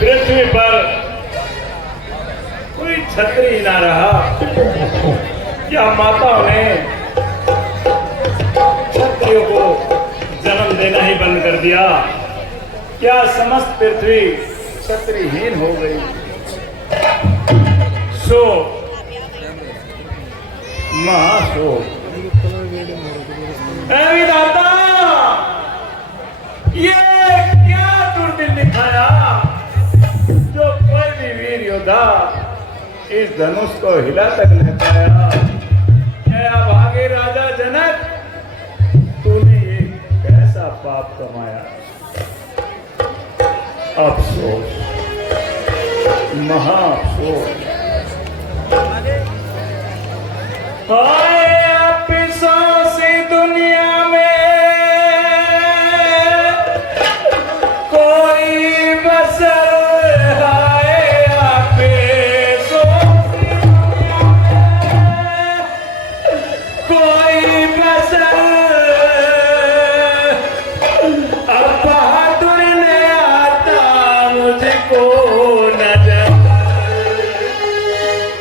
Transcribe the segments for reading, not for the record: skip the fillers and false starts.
पृथ्वी पर कोई छत्री ना रहा। क्या माताओं ने क्षत्रियों को जन्म देना ही बंद कर दिया? क्या समस्त पृथ्वी क्षत्रिहीन हो गई? शोक, महाशोक। विधाता, ये क्या दुर्दिन दिखाया जो कोई भी वीर योद्धा इस धनुष को हिला तक नहीं पाया। क्या भागे राजा जनक, तूने ये कैसा पाप कमाया? अफसोस, महाअफसोस। हाय अफसोस दुनिया में कोई बसर। हाय अफसोस दुनिया में कोई बसर। अब बहादुर ने आता मुझको नजर,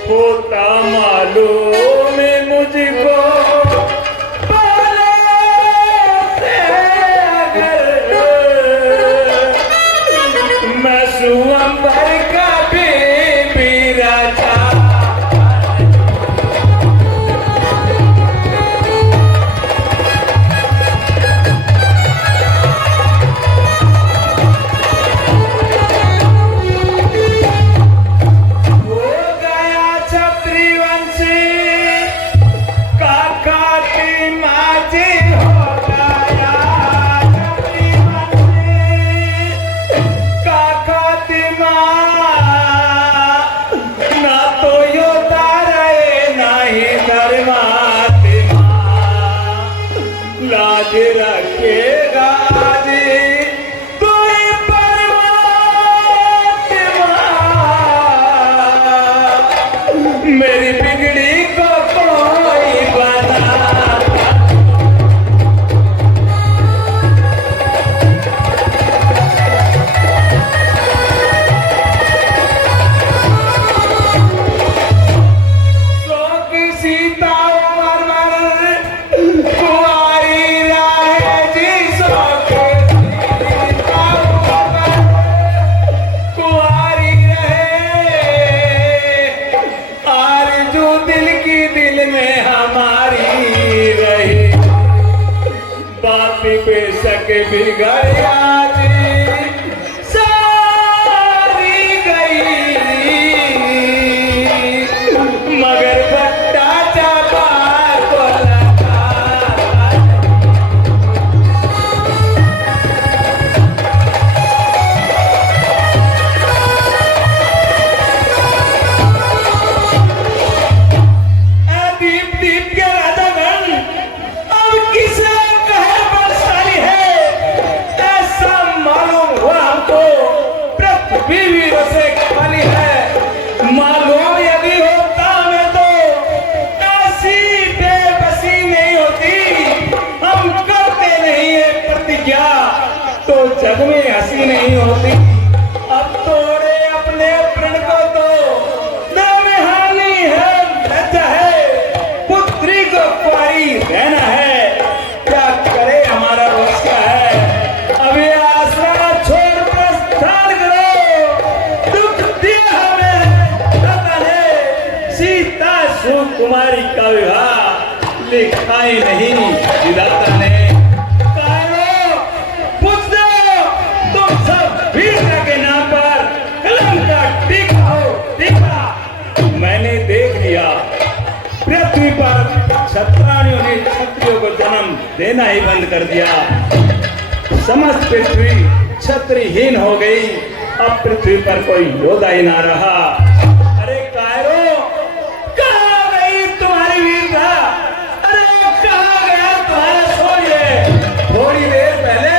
होता मालूम मुझको पहले से अगर मैं स्वयंवर का भी राजा। लाज रखेगा जी कोई परमात्मा, मेरी बिगड़ी को कोई बना। सो की सीता बेशक बिगड़ आज सारी गई, मगर बट्टा चापा को लगा। दीप दीप के राजागण अब किसे वीरों से खाली है। मालूम यदि होता मैं तो ऐसी बेबसी नहीं होती। हम करते नहीं है प्रतिज्ञा तो जग में हंसी नहीं होती। अब तोड़े अपने प्रण को तो हानि है, लज्जा है, पुत्री को कुंवारी रहना है। क्या करे हमारा रोज क्या है? अभी आसरा छोड़ प्रस्थान करो। कुमारी का विवाह लिखा ही नहीं विधाता ने। पूछ दो तुम सब वीरता के नाम पर कलम का टीका हो। टीका मैंने देख लिया, पृथ्वी पर क्षत्राणियों ने क्षत्रियों को जन्म देना ही बंद कर दिया। समस्त पृथ्वी क्षत्रिहीन हो गई। अब पृथ्वी पर कोई योद्धा ही ना रहा। अरे कायरो, थोड़ी देर पहले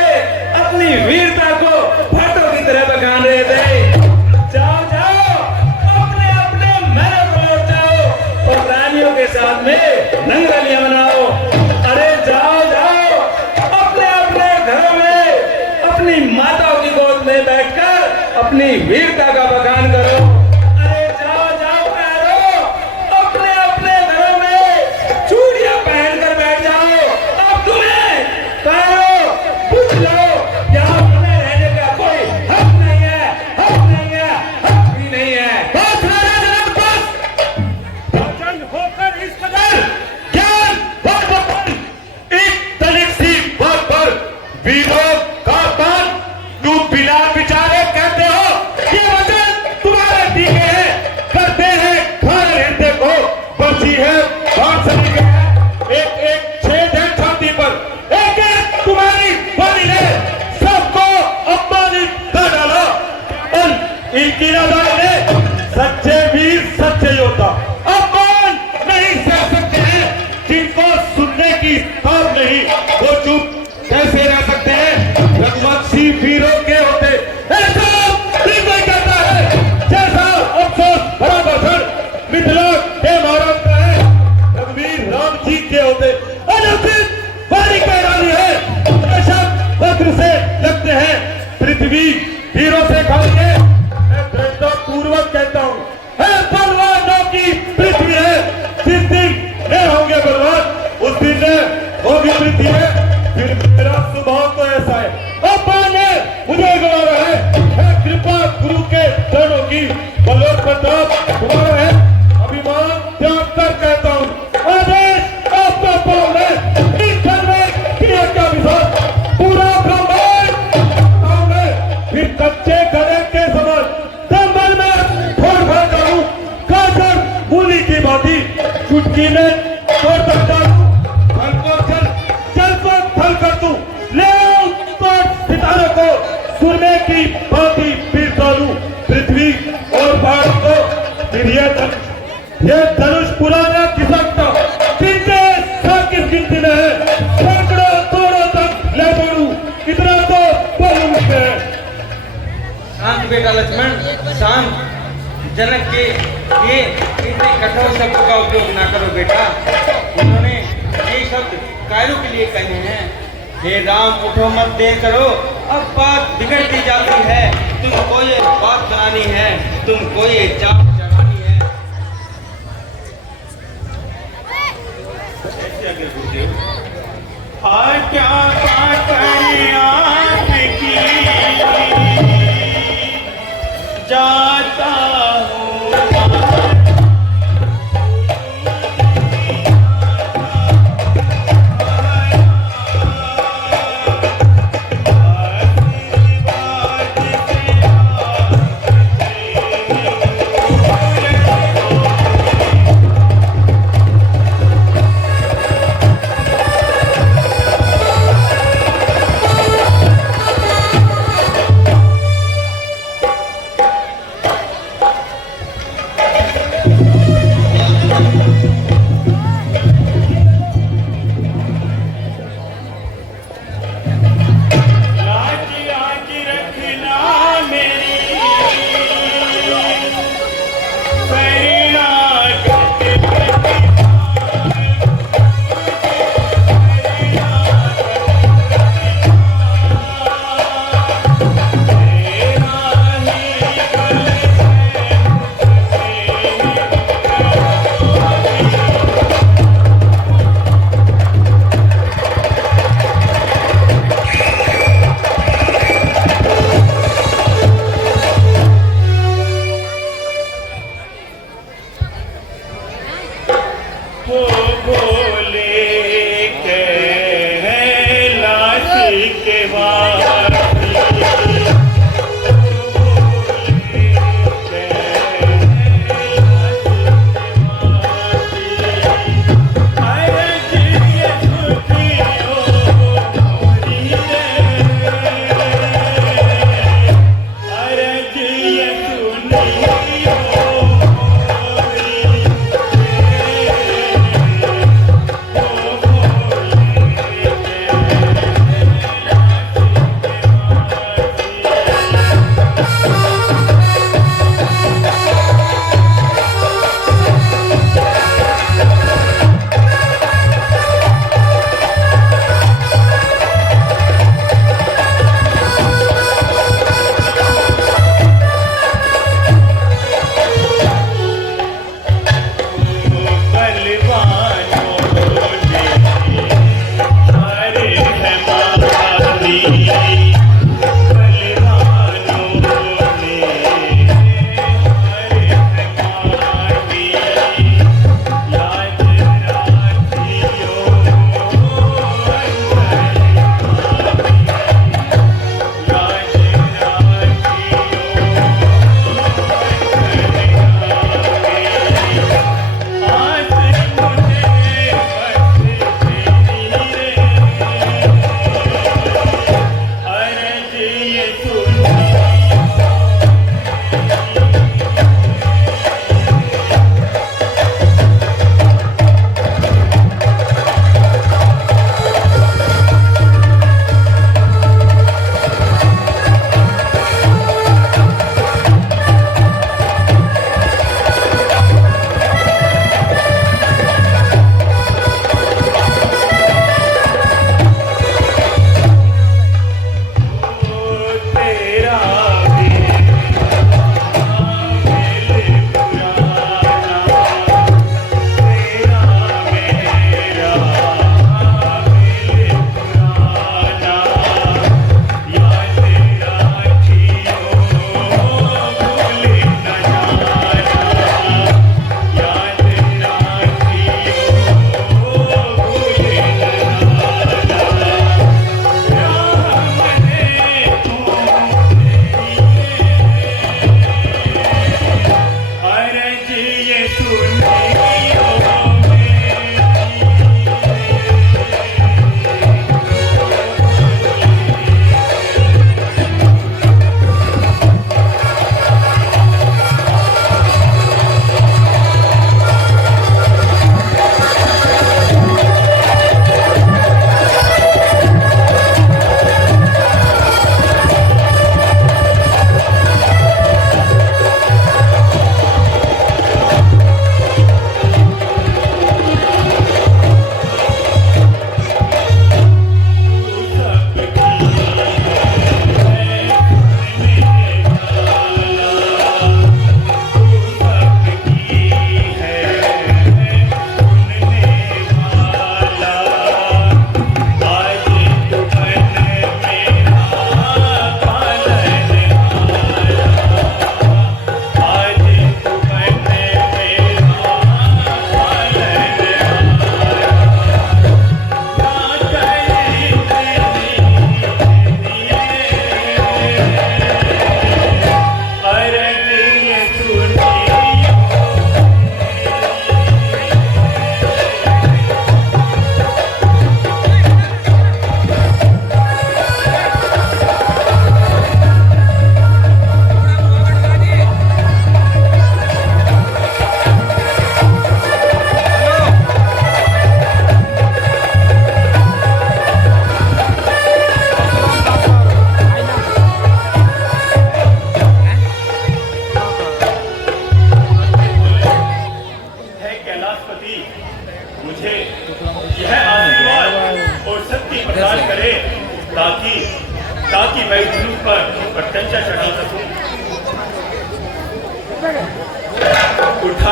अपनी वीरता को भाटों की तरह बखान रहे थे। जाओ जाओ अपने अपने महलों को लौट जाओ और रानियों के साथ में रंगरलियां मनाओ। अरे जाओ जाओ अपने अपने घरों में अपनी माताओं की गोद में बैठकर अपनी वीरता का बखान करो। अरे जाओ जाओ पैरो, अपने अपने घरों में चूड़ियां पहनकर बैठ जाओ। अब तुम्हें पैरो पूछ लो, यहाँ अपने रहने का कोई हक नहीं है, हक नहीं है, हक भी नहीं है। बस राजा जनक बस। वचन होकर इस कदर ज्ञान भगवान एक तनिक सी बात पर वीरों का मान तू बिना विचारे कहते हो। ये वचन तुम्हारे दिए हैं, करते हैं खाने रहते को बची है बात सभी के एक एक छेद है छाती पर, एक एक तुम्हारी वाणी ने सबको अपमानित कर डाला। और इनकी नजर ने सच्चे वीर सच्चे योद्धा अपमान नहीं सह सकते हैं। जिनको सुनने की ताब नहीं वो चुप कैसे रह सकते हैं। रघुवंशी वीरों के होते ऐसा निर्णय करता है जैसा अफसोस भरा बसर मिथिला के महाराज का है। रघुवीर राम जी के होते अनुचित वाणी कह डाली है। बेशक वज्र से लगते हैं पृथ्वी वीरों से खाएंगे। मैं दृढ़ता पूर्वक कहता हूँ है बलवानों की पृथ्वी है। जिस दिन ये होंगे बलवान उस दिन होगी पृथ्वी है। फिर मेरा स्वभाव तो ऐसा है। अब्बा ने मुझे गवारा है कृपा गुरु के चरणों की बलों प्रताप तुम्हारा है। अभिमान त्याग कर कहता हूँ आदेश आपका पावन है। इस घर में क्रिया का विश्वास पूरा ब्रह्मांड में फिर कच्चे घड़े के समान दंबल में फोड़ भरता हूँ। काजर मूली की भांति चुटकी में तोड़ सकता हूँ। फल को चल को फल कर दूं ले तो सितारों को सुरमे की भांति पीरता लूं पृथ्वी और पहाड़ों को। फिर ये धनुष पुराना किसकता जिनके साथ किस गिनती में है। सैकड़ों तोड़ों तक ले बढ़ूं इतना तो बलून है। शांत बेटा लक्ष्मण शांत। जनक के ये इतने कठोर शब्द का उपयोग ना करो बेटा। उन्होंने ये शब्द कायरों के लिए कहे हैं। हे राम उठो मत देर करो, अब बात बिगड़ती जाती है। तुमको ये बात बनानी है, तुमको ये चाप चढ़ानी है। क्या बात आपकी जाता हूँ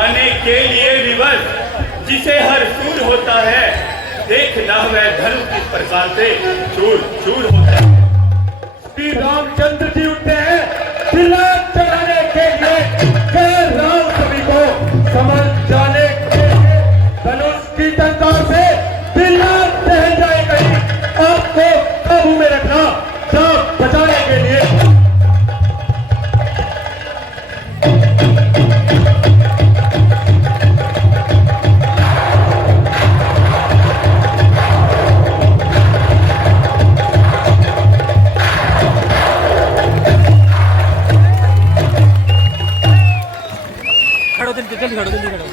जाने के लिए विवश जिसे हर सूर होता है, देखना वह धनु किस प्रकार से चूर चूर होता है। श्री रामचंद्र जी उठते हैं तिलक चढ़ाने के लिए, राम सभी को समझ जाने के लिए धनुष की टंकार से तिलक दहन जाए कहीं, आपको काबू में रखना जान बचाने के लिए। जल्दी खड़ो जल्दी खड़ो।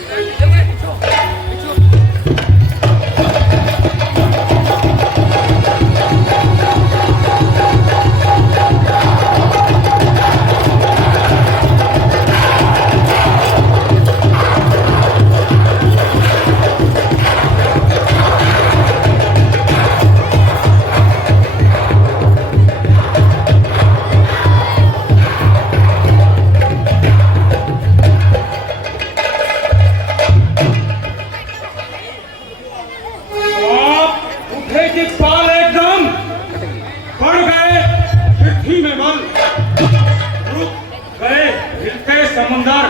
समुंदर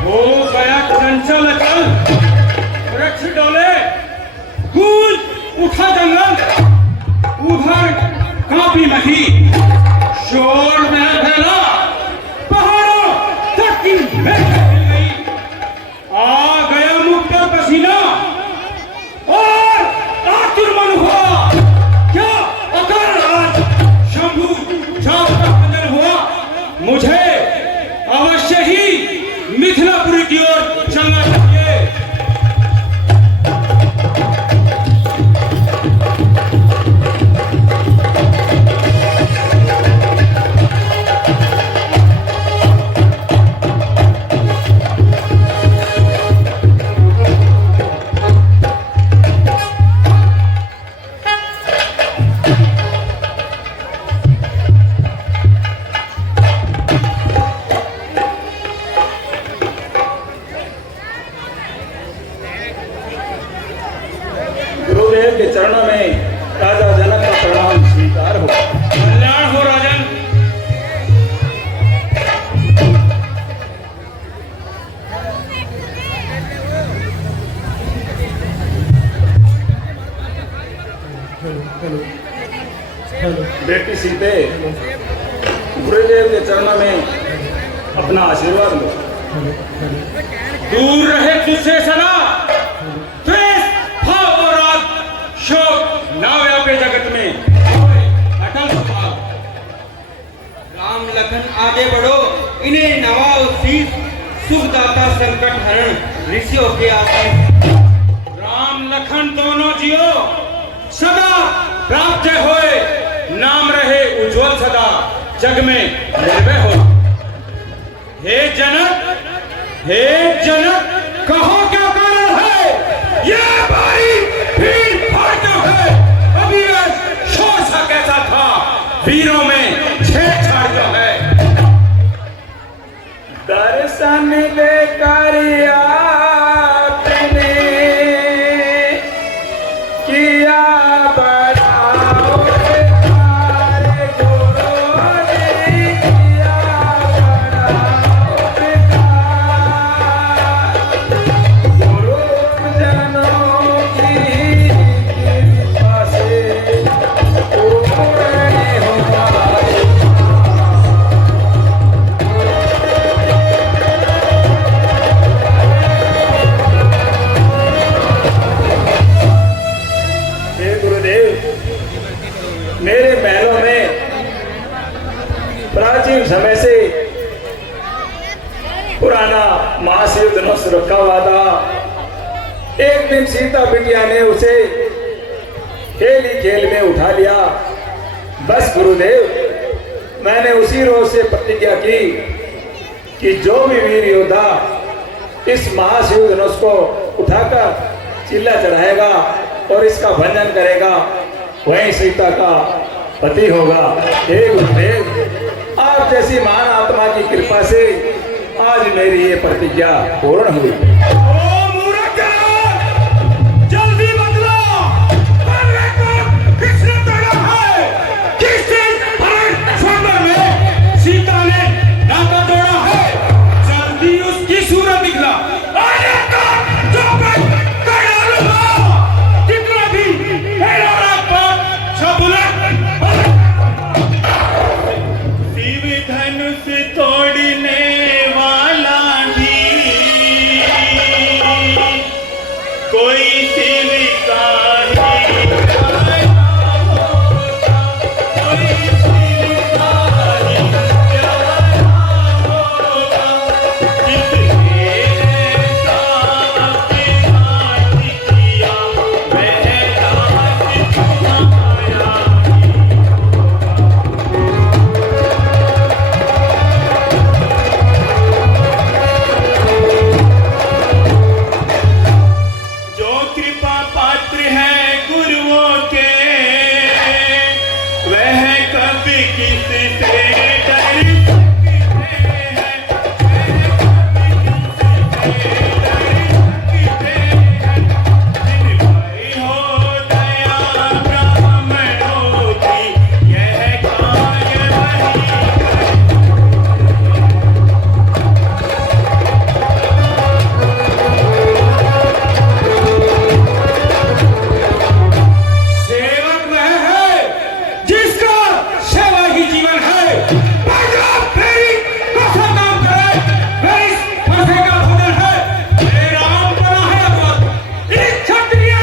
हो गया चंचल अचल, वृक्ष डोले गूंज उठा जंगल, उधर कांपी नदी, शोर में फैला पहाड़ों तक की महक हिल गई। आ गया मुख पर पसीना और आतुर मन हुआ, क्या अकारण आज शंभू जाप का भंजन हुआ। मुझे अवश्य ही मिथिलापुरी की ओर चलना चाहिए। के चरणों में राजा जनक का प्रणाम स्वीकार हो। कल्याण हो राजन। बेटी सीते, गुरुदेव के चरणों में अपना आशीर्वाद लो। दूर रहे तुझसे सदा शोक ना व्यापे जगत में, अटल स्वभाव। राम लखन आगे बढ़ो, इन्हें नवाओ शीश, सुखदाता संकट हरण ऋषियों के आशीष। राम लखन दोनों जियो सदा प्राप्त होए, नाम रहे उज्जवल सदा जग में निर्भय हो। हे जनक कहो क्या कारण है, ये भाई भीड़ है। अभी शोर सा कैसा था, वीरों में छेड़छाड़ जो है। दर्शन लेकर आपने किया बड़ा उपकार, गुरु ने किया बड़ा उपकार, गुरुजनों की कृपा से पूर्ण होगा। हे गुरुदेव, मेरे महलों में प्राचीन समय से पुराना महाशिव धनुष रखा हुआ था। एक दिन सीता बिटिया ने उसे खेल ही खेल में उठा लिया। बस गुरुदेव, मैंने उसी रोज से प्रतिज्ञा की कि जो भी वीर योद्धा इस महाशिव धनुष को उठाकर चिल्ला चढ़ाएगा और इसका भंजन करेगा, वही सीता का पति होगा। हे गुरुदेव, आप जैसी महान आत्मा की कृपा से आज मेरी ये प्रतिज्ञा पूर्ण हुई। ओ मूर्ख जनक, जल्दी बदलो। बदले को किसने तोड़ा है? किस स्वयंवर में सीता ने नाता तोड़ा है? जल्दी उसकी सूरत दिखला। अरे जो कितना भी सब शिव धनुष तोड़ने वाला भी कोई शिव का ही प्यारा होगा, कोई शिव का ही प्यारा होगा। जिसने ऐसा अपने हाथ किया वह राज तुम्हारा जो कृपा पात्र है गुरुओं के वह कभी किसी से डर सकते हैं, वह कभी किसी से डर सकते हैं। जिन पर हो दया ब्राह्मणों की यह कार्य वही सेवक वह है जिसका सेवा ही जीवन है। मेरी कसम काम करे, मेरी फंसे का भोजन है, मेरे राम बना है अब इस क्षत्रिय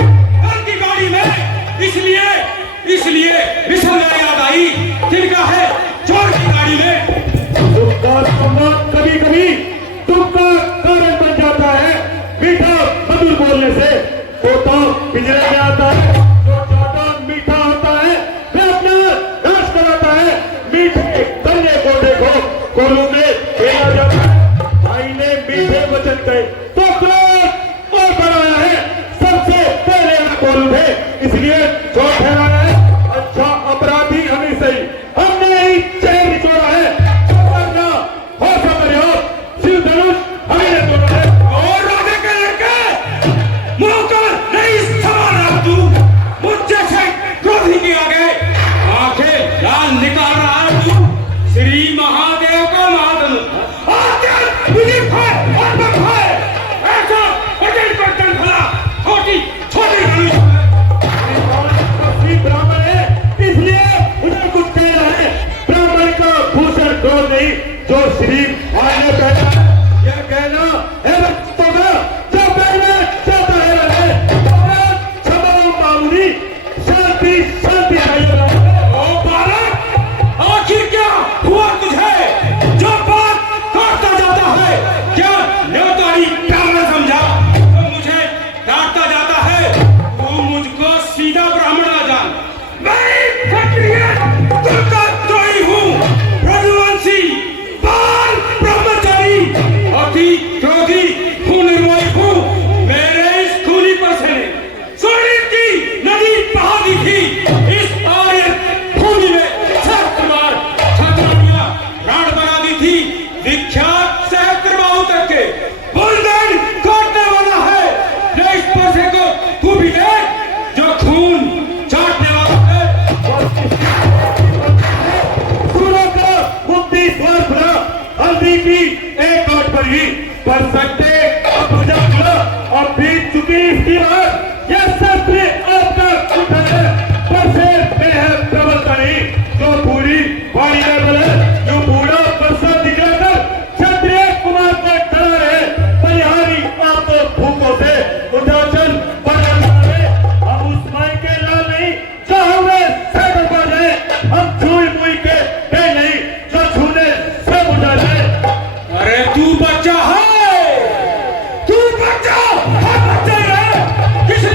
दल की गाड़ी में। इसलिए विसंजय याद आई जिनका है चोर की गाड़ी में। दुख का सम्मान कभी कभी दुख का कारण बन जाता है। मीठा मधुर बोलने से तोता पिंजरे में आता है, जो ज्यादा मीठा होता है वह अपना नाश कराता है। मीठे तले को देखो कोलू में खेला जाता है। भाई ने मीठे वचन कहे तो क्रोध और बढ़ाया है। सबसे पहले वह कोलू थे, इसलिए जो ठहराया है अच्छा अपराधी हमें सही। हमने ही चैन निचोड़ा है, वरना हो समझ हो शिव धनुष हमने तोड़ा है। और राजा के लड़के मुंह का नहीं सवाल रहा तू मुझे से क्रोधी की आगे आंखें लाल निकाल रहा है तू। श्री महादेव का महाधनु आकर मुझे खाए और बखाए ऐसा बजट को टन भला छोटी छोटी धनुष पक्षी ब्राह्मण है, इसलिए उन्हें कुछ कह रहा है। ब्राह्मण का भूषण क्रोध नहीं, जो श्री भाई ने कहना है यह कहना है भक्तों का जो पहले चाहता है रहे। क्षमा मामूली शांति शांति चाहिए। ओ बालक, आखिर क्या हुआ तुझे जो बात काटता जाता है? क्या न्योतारी प्यार न समझा तो मुझे डांटता जाता है? तू मुझको सीधा ब्राह्मण ना जान, मैं क्षत्रिय कुल का द्रोही हूँ, रघुवंशी बाल ब्रह्मचारी अति क्रोधी हूँ, निर्मोही हूँ। मेरे इस खूनी पसीने सोने की नदी बहा दी थी इस आर्य भूमि में। सहस्त्रबार छात्रानियां प्राण बना दी थी। विख्यात सहस्त्रबाहु तक के बुलंद काटने वाला है। ये इस पसे को तू भी देख जो खून चाटने वाला है। सूरों का मुक्ति द्वार खुला, हल्दी की एक आठ पर ही पर सकते अब बुझा खुला। अब बीत चुकी इसकी बात, यह शस्त्र आपका उठा है। पर से बेहद प्रबलता नहीं, जो पूरी वाणी में बले जो बूढ़ा बरसा दिखाकर क्षत्रिय कुमार को डरा है। परिहारी आप तो भूखों से उदाचन बना रहे। हम उस माई के लाल नहीं जो हमें सैकड़ पड़ जाए। हम छुई मुई के दे नहीं जो छूने से बुझा जाए। अरे तू बच्चा है, तू बच्चा है, बच्चा है। किसने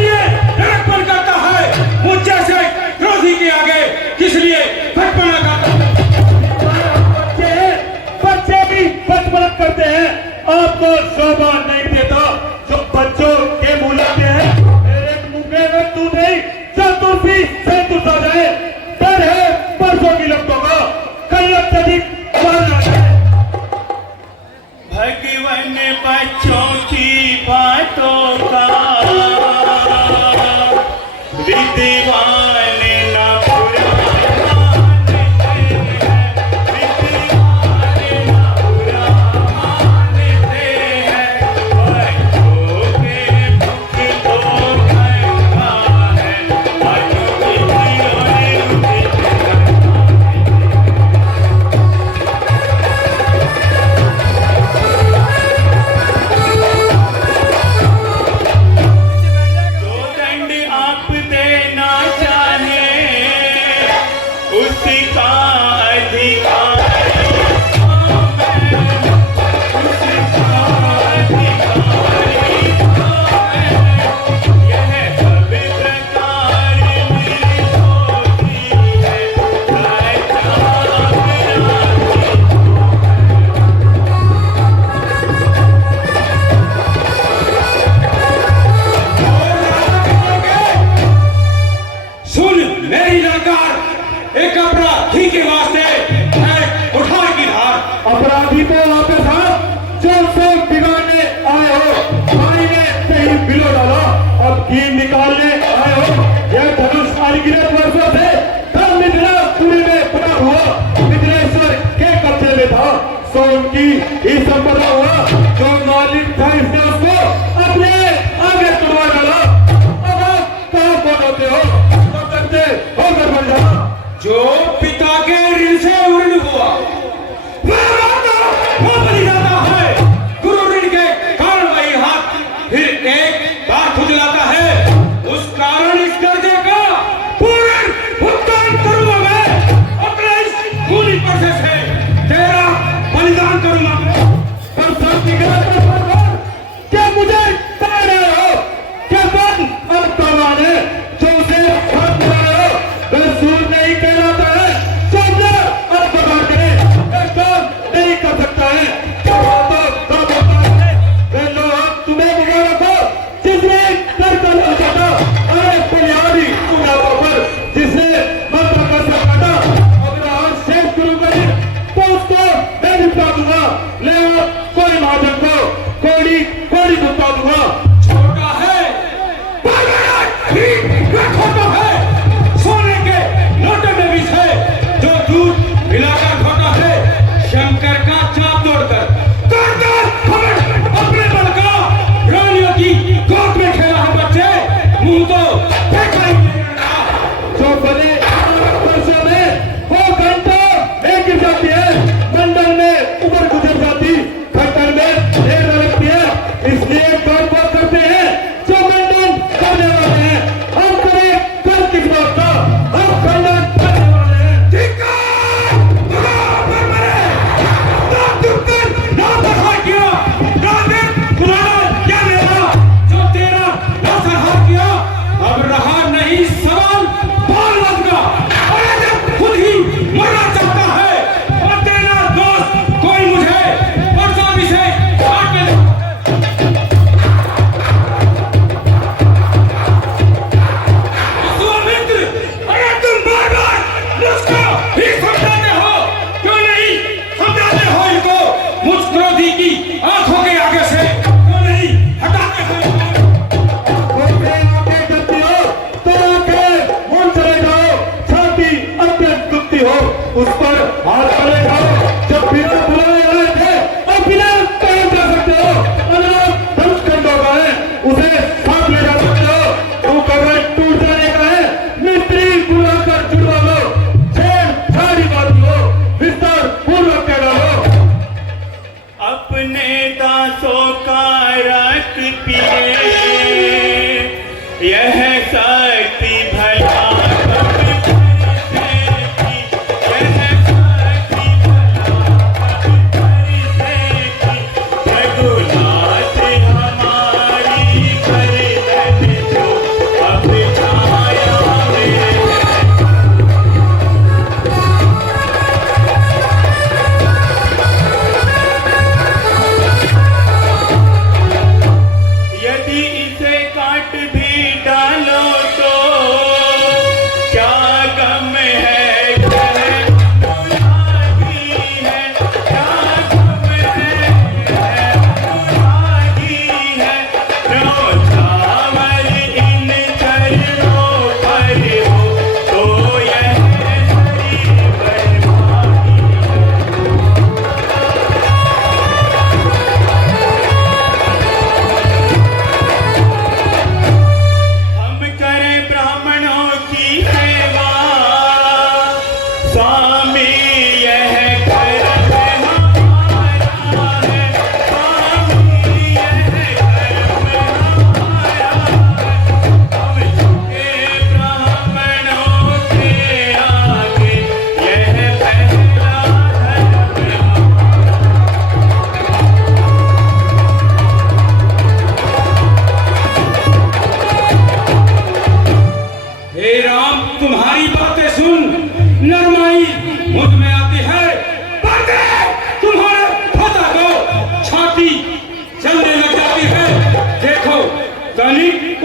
बच्चों की बातों का विद्वान ना बुरा मानते हैं, विद्वान ना बुरा मानते हैं। बच्चों के मुख को खंगा है, जो दंड आप देना चाहे उसका अधिकार उसका अधिकारी यह सब प्रकार मेरी होती है, सुन मेरी ललकार, एक अपराधी के वास्ते है उठा की धार। अपराधी तो वापस आ जो सब बिगाड़ने आए हो। भाई ने कहीं बिलो डाला, अब कील निकालने आए हो। यह धनुष अनगिनत वर्षों से धर्म मिथिलापुरी में बना हुआ मिथिलेश्वर के कब्जे में था, सो उनकी ही संपदा हुआ। जो मालिक था इसने उसको अपने आगे तुड़वा डाला। अब आप कहाँ कौन होते हो? तो करते होकर बन जाना। जो पिता के ऋण से ऋण हुआ वो बलि जाता है। गुरु ऋण के कारण वही हाथ फिर एक बार खुजलाता है। उस कारण इस कर्जे का पूर्ण भुगतान करूंगा मैं। अपने इस खूनी पैसे से तेरा बलिदान करूंगा मैं। पर सब निगरान पर सरकार, क्या मुझे ताड़ रहे हो? क्या बन अब तवान है जो उसे हाथ मिला रहे हो? वह सूर नहीं कहलाता है जो अपने अब बगाड़ करे। वह काम नहीं कर सकता है क्या बातों का होता है। वह लोग तुम्हें बुरा रखो जिसने डर कर हो जाता। अरे बुनियादी बुनियादों पर जिसने मंत्र का सर काटा। अगर आज शेष गुरु करे तो उसको मैं निपटा दूंगा। ले आओ कोई महाजन को कोड़ी कोड़ी निपटा दूंगा। छोटा है ठीक खोटा है। सोने के लोटे में विष है जो दूध मिलाकर खोटा है। शंकर का चाप तोड़कर अपने बल का रानियों की गोद में खेला है बच्चे। मुंह तो फेंका ही नहीं रहा। जो बने 8 वर्षों में वो घंटा में गिर जाती है, मंडल में ऊपर गुजर जाती, खट्टर में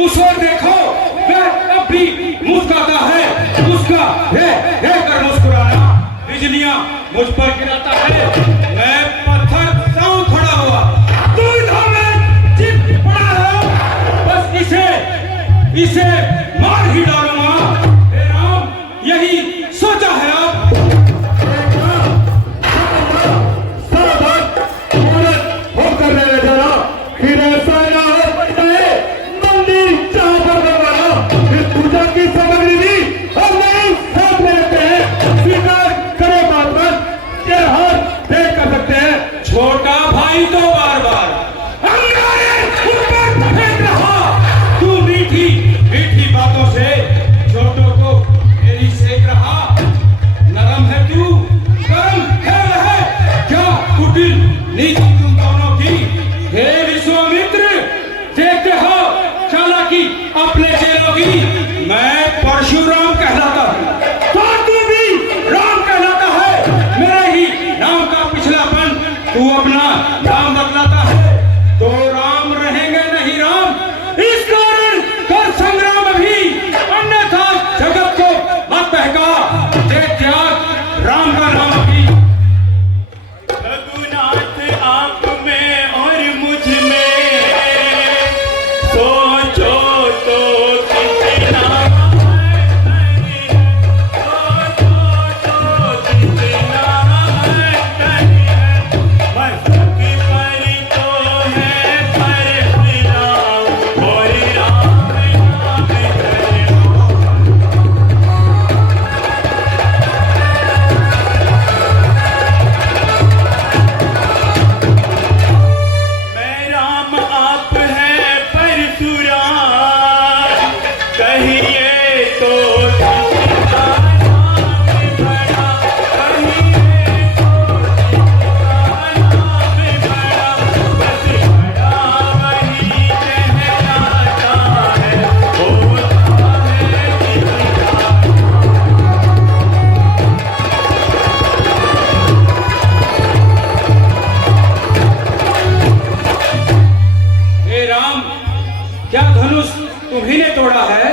उस ओर देखो, वह अब भी मुस्कुराता है, उसका है कर मुस्कुराना बिजलियां मुझ पर गिराता है। मैं पत्थर सा हूं खड़ा हुआ, दुविधा में चित पड़ा है, बस इसे मार ही डालूंगा। हे राम, यही सोचा है अब। फिर ऐसा ना हो जाए मंदिर जहां पर बनवाना, फिर पूजा की सामग्री भी हम नहीं साथ में रखते हैं, स्वीकार करे बात ये हाथ देख कर सकते हैं। छोटा भाई तो बार बार अंगारे ऊपर फेंक रहा, तू मीठी मीठी बातों से छोटों को मेरी सेक रहा। नरम है तू, गरम है वह, क्या कुटिल नीति तुम दोनों की। हे विश्वामित्र, देखते हो चालाकी अपने चेलों की। मैं परशुराम कहलाता हूँ, तो तू भी राम कहलाता है। मेरे ही नाम का पिछलापन तू अपना नाम बदलाता है, तो राम रहेंगे नहीं राम। इस कारण कर संग्राम भी, अन्यथा जगत को मत बहका। दे त्याग राम का नाम भी। रघुनाथ आप में और मुझ में सोचो तो कितना है, सोचो तो कितना है। मस्तक पर तो है परशुराम, और राम नाम करो। मैं राम आप हैं परशुराम, कहिए तो किसका नाम बड़ा, कहिए तो किसका नाम बड़ा। बस बड़ा वही कहलाता है, होता है किसका। हे राम, क्या धनुष तुम्ही ने तोड़ा है।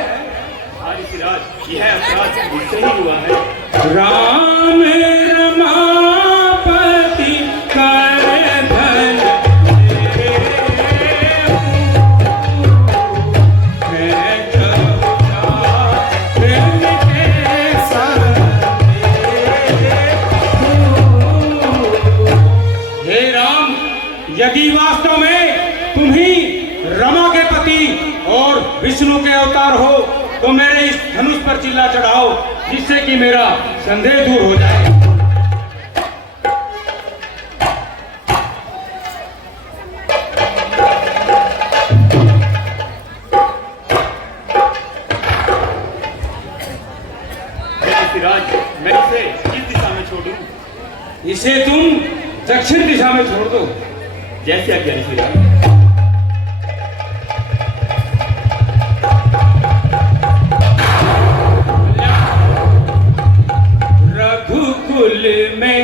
ऋषिराज, यह अपराध मुझसे ही हुआ है। राम रमापति कर धन है चौथा प्रेम के संग। हे राम, यदि वास्तव में तुम ही रमा के पति और विष्णु के अवतार हो, तो मेरे इस धनुष पर चिल्ला चढ़ाओ, जिससे कि मेरा संदेह दूर हो जाए। ऋषिराज, मैं इसे किस दिशा में छोड़ूं? इसे तुम दक्षिण दिशा में छोड़ दो। जैसे आज्ञा ऋषिराज। रघुकुल में